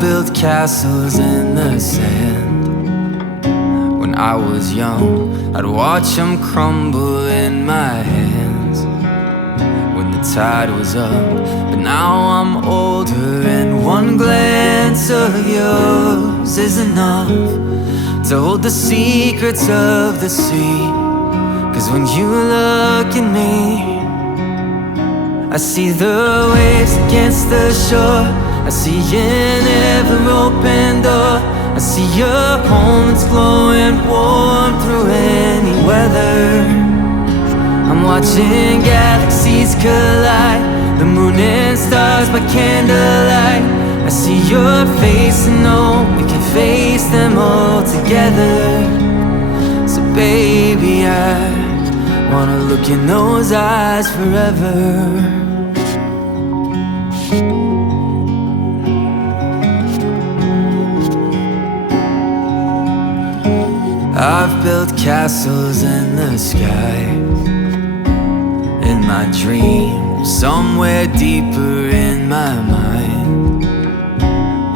built castles in the sand. When I was young, I'd watch them crumble in my hands when the tide was up. But now I'm older and one glance of yours is enough to hold the secrets of the sea. 'Cause when you look at me, I see the waves against the shore. I see an ever-open door. I see your home that's glowing warm through any weather. I'm watching galaxies collide, the moon and stars by candlelight. I see your face and know we can face them all together. So baby, I wanna look in those eyes forever. I've built castles in the sky. In my dreams, somewhere deeper in my mind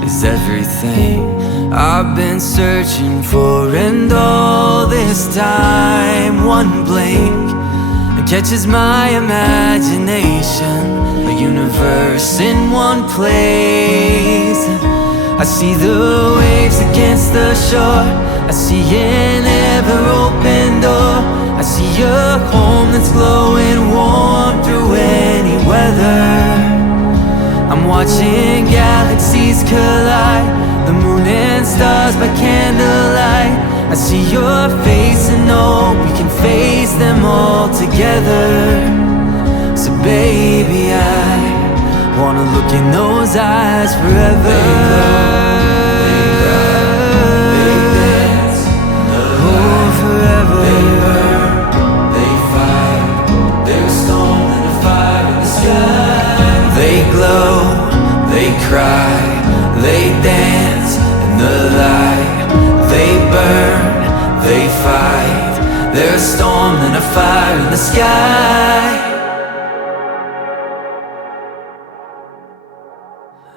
is everything I've been searching for. And all this time, one blink catches my imagination. A universe in one place. I see the waves against the shore. I see an ever-open door. I see your home that's glowing warm through any weather. I'm watching galaxies collide, the moon and stars by candlelight. I see your face and know we can face them all together. So baby, I wanna look in those eyes forever. They cry, they dance in the light. They burn, they fight. They're a storm and a fire in the sky.